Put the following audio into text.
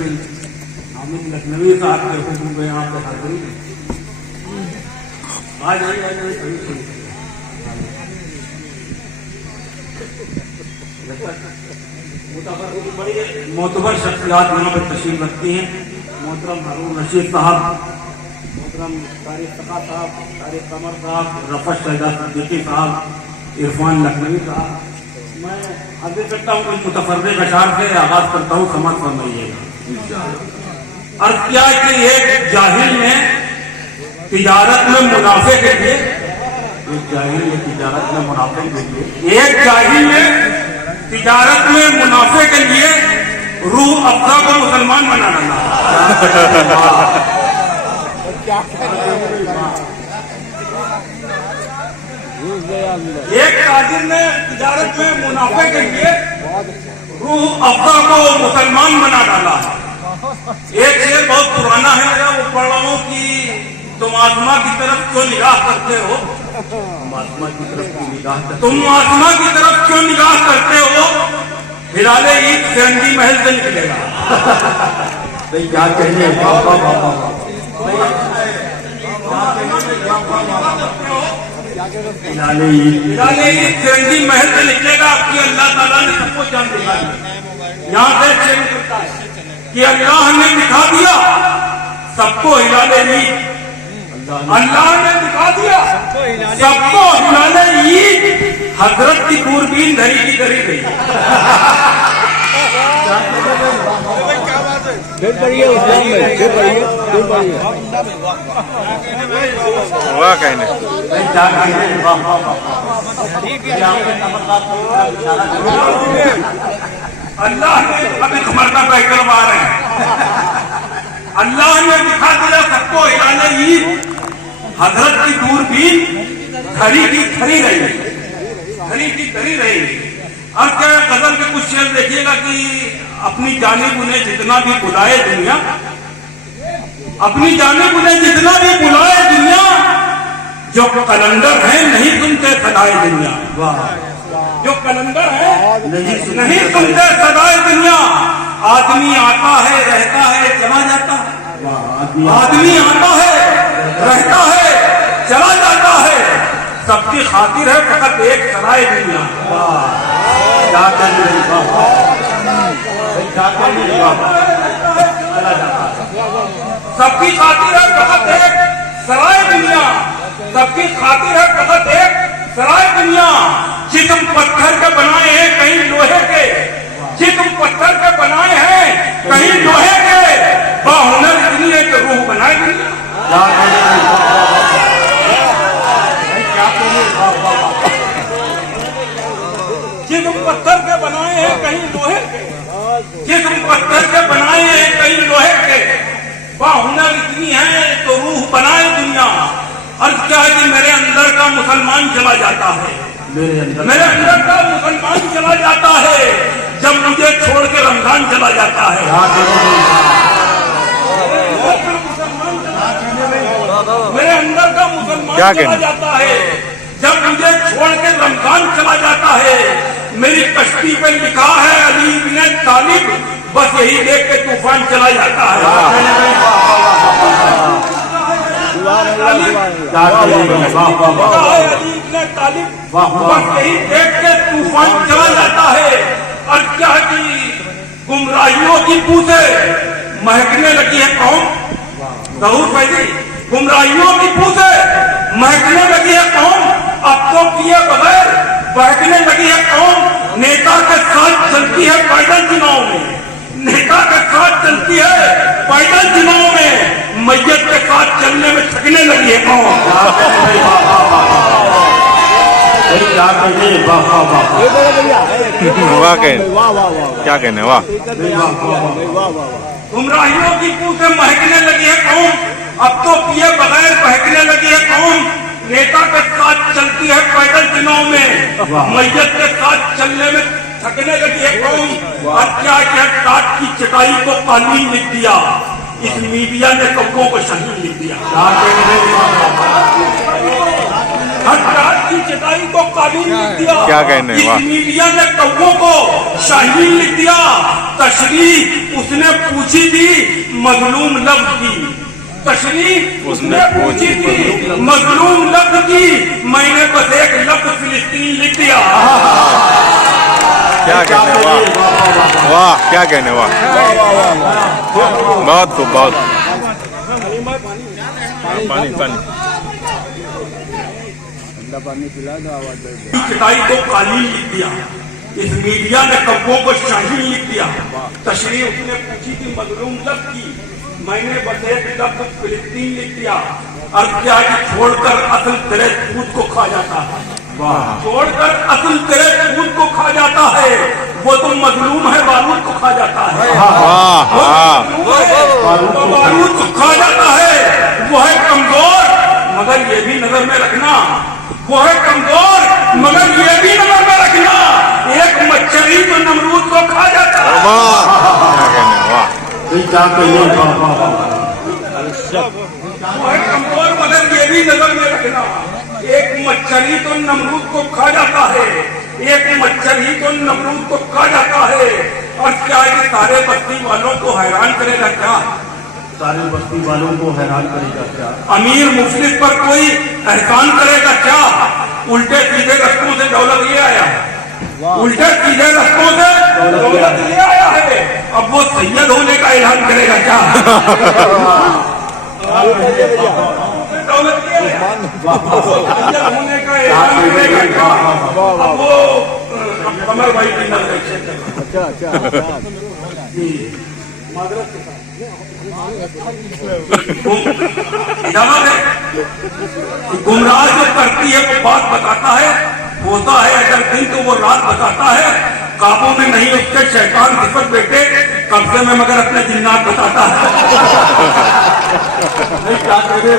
तहसील हामिद लखनवी साहब के हुक्म पे यहाँ पे हाजिरी आ जाइए। मोतबर शख्सियात यहाँ पर तशरीफ रखती हैं। मोहतरम हारून रशीद साहब, मोहतरम तारिक सका साहब, तारिक कमर साहब, रफत शहजाद सिद्दीकी साहब, इरफान लखनवी साहब। मैं हाजिर करता हूँ कुछ मुतफर्रिक अशार से आगाज करता हूँ, समझ फरमाइएगा। अर्ज किया कि एक जाहिल ने तिजारत में मुनाफे के लिए, एक जाहिल ने तिजारत में मुनाफे के लिए, एक जाहिल ने तिजारत में मुनाफे के लिए रूह अफ़ज़ा को मुसलमान बना डाला। एक ताजिर ने तिजारत में मुनाफे के लिए रूह अफ़ज़ा को मुसलमान बना डाला। एक शेर बहुत पुराना है, वो पढ़ रहा हूँ कि तुम आसमां की तरफ क्यों निगाह करते हो, तुम आसमां की तरफ क्यों निगाह करते हो, हिलाले ईद सेंडी महल से निकलेगा। क्या कहने हिलाले ईद सेंडी महल से निकलेगा। आपकी अल्लाह ताला ने सबको जान दिया। यहाँ से शेर निकलता है कि अल्लाह ने दिखा दिया सबको हिलाले ईद, अल्लाह ने दिखा दिया सबको हिलाले ईद, हजरत की दूरबीन धरी की धरी गई। वाह कहने अल्लाह ने अभी मरना तय करवा रहे हैं। अल्लाह ने दिखा दिया सबको हिलाले ईद, हजरत की दूरबीन धरी की धरी रही, धरी की धरी रही। और क्या गजल के कुछ शेर देखिएगा कि अपनी जानिब उन्हें जितना भी बुलाए दुनिया, अपनी जानिब उन्हें जितना भी बुलाए दुनिया, जो कलंदर है नहीं सुनते सदाए दुनिया। वाह, जो कलंदर है नहीं सुनते सदाए दुनिया। आदमी आता है रहता है चला जाता है, आदमी आता है रहता है चला जाता है, सबकी खातिर है फकत एक सराय दुनिया। क्या कहने सबकी खातिर है फकत एक सराय दुनिया, सबकी खातिर है फकत एक सराय दुनिया। जिस्म पत्थर के बनाए हैं कहीं लोहे के, जिस्म पत्थर के बनाए हैं कहीं लोहे के, बाहुनर इतनी है कि रूह बनाए दुनिया। जिस्म पत्थर के बनाए हैं कहीं लोहे के, जिस्म पत्थर के बनाए हैं कहीं लोहे के, बाहुनर इतनी है तो रूह बनाए दुनिया। अर्ज क्या है कि मेरे अंदर का मुसलमान चला जाता है, मेरे अंदर का मुसलमान चला जाता है, जब मुझे छोड़ के रमजान चला जाता है। मेरे अंदर का मुसलमान चला जाता है, जब मुझे छोड़ के रमजान चला जाता है। मेरी कश्ती पे लिखा है अली इब्ने तालिब, बस यही देख के तूफान चला जाता है। अली इब्ने तालिब, बस यही देख के तूफान चला जाता है। और क्या कि गुमराहियों की पूछे महकने लगी है कौम, जरूर पहली गुमराहियों की पूछे महकने लगी है कौम, अब तो किए बगैर बहकने लगी है कौम। नेता के साथ चलती है पैदल चुनाव में, नेता के साथ चलती है पैदल चुनाव में, मैयत के साथ चलने में थकने लगी है कौम। वाह क्या कहने वाह। गुमराहियों की पूछे महकने लगी है कौम, अब तो पिए बगैर बहकने लगी है कौम। नेता के साथ चलती है पैदल चुनाव में, मैयत के साथ चलने में थकने लगी है कौम। क्या टाट की चटाई को कालीन लिख दिया, इस मीडिया ने कौओं को शहीद लिख दिया। टाट की चटाई को कालीन लिख दिया, क्या कहने इस मीडिया ने कौओं को शहीद लिख दिया। तशरीह उसने पूछा पूछी थी मजलूम लफ्ज की, तशरीफ उसने पूछी थी मजलूम लफ्ज की, मैंने बस एक लफ्ज फिलिस्तीन लिख दिया। क्या कहने, वाह वाह, क्या कहने, वाह, बहुत खूब, बहुत। पानी पानी चटाई को कालीन लिख दिया, इस मीडिया ने कब्बों को शाहीन लिख दिया। तशरीह उसने पूछी थी मजलूम लफ्ज की, मैंने बस एक लफ्ज फिलिस्तीन लिख दिया। अर्थ क्या है कि छोड़कर असल तेरे दूध को खा जाता है, छोड़कर असल तेरे दूध को खा जाता है, वो तो मजलूम है बारूद को खा जाता है, बारूद को खा जाता है, वो है कमजोर मगर ये भी नजर में रखना, वो है कमजोर मगर ये भी नजर में रखना, एक मच्छरी तो नमरूद को खा जाता है। क्या कहने, वाह, वो है कमजोर मगर ये भी नजर में रखना, एक मच्छरी तो नमरूद को खा जाता है, एक मच्छरी तो नमरूद को खा जाता है। और क्या है कि सारे बस्ती वालों को हैरान करेगा क्या, सारे बस्ती वालों को हैरान करेगा क्या, अमीर मुफ्लिस पर कोई एहसान करेगा क्या, उल्टे सीधे रस्तों से दौलत ले आया, उल्टे सीधे रस्तों से दौलत ले आया है, अब वो सैयद होने का ऐलान करेगा क्या, दौलत ले आया, सैयद होने का ऐलान करेगा क्या, अब वो कमर भाई की नजर गुमराह जो करती है वो बात बताता है, होता है अगर दिन तो वो रात बताता है, काबू में नहीं उसके शैतान सिफत बेटे, कब्जे में मगर अपने जिन्नात बताता है। क्या कहने,